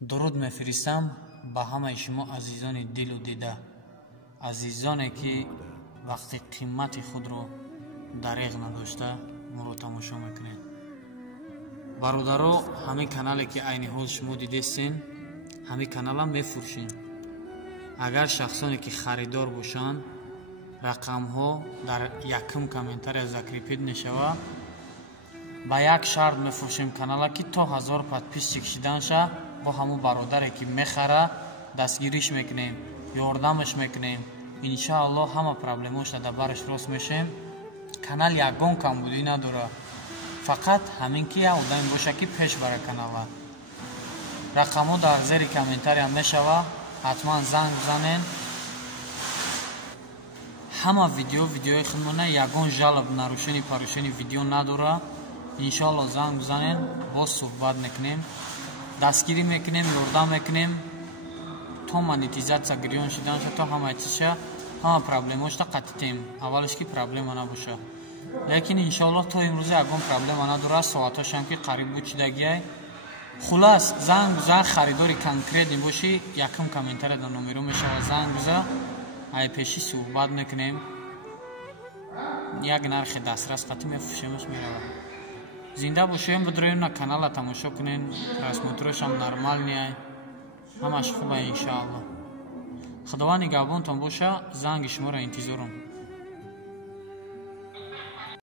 درود میفرستم به همه شما عزیزان دل و دیده، عزیزانی که وقتی قیمت خود رو دریغ نداشته ما رو تماشا میکنید. برادرو، همین کانالی که عین حال شما دیدین همین کانال هم میفروشیم. اگر شخصانی که خریدار باشن رقم ها در یکم کامنتاری ذکر پید نشوه. با یک شرط میفروشیم کانال که تا 1000 подписчик چکشیدن شه با همون برادری که میخره دستگیریش میکنیم، یاردمش میکنیم. انشاءالله همه پرابلماش در برش راست میشیم. کانال یگان کمبودی نداره، فقط همین که آدم باشه که پیش بره کانال. رقمو در زیر کامنتاری هم میشوه، حتما زنگ بزنین. همه ویدیوی خودمونه یگان جلب نروشنی پروشنی ویدیو نداره. انشاءالله زنگ بزنین، باز صحبت میکنیم، دستگیری میکنیم، یاردم میکنیم تا монетизация گریان شدن شد، تا همه چیزشه، همه پرابلماش تا قطعیم. اولش که پرابلم نباشه، لیکن انشاءالله تا امروز یگان پرابلم نداره. ساعتاش هم که قریب بود چیدگیه. خلاص زنگ بزن، خریداری کنکرت باشی یکم کامنتر در نمره میشه، زنگ بزن، ای پیشی صحبت میکنیم. یک نرخ دسترس قطعی میفروشیمش میره. زنده باشیم، بدرین نا کانال تماشا کنین، پراسموترش هم نرمال نیه، همش خوبه انشاءالله. خداوند نگهبانتان باشه. زنگ شما را انتظارم.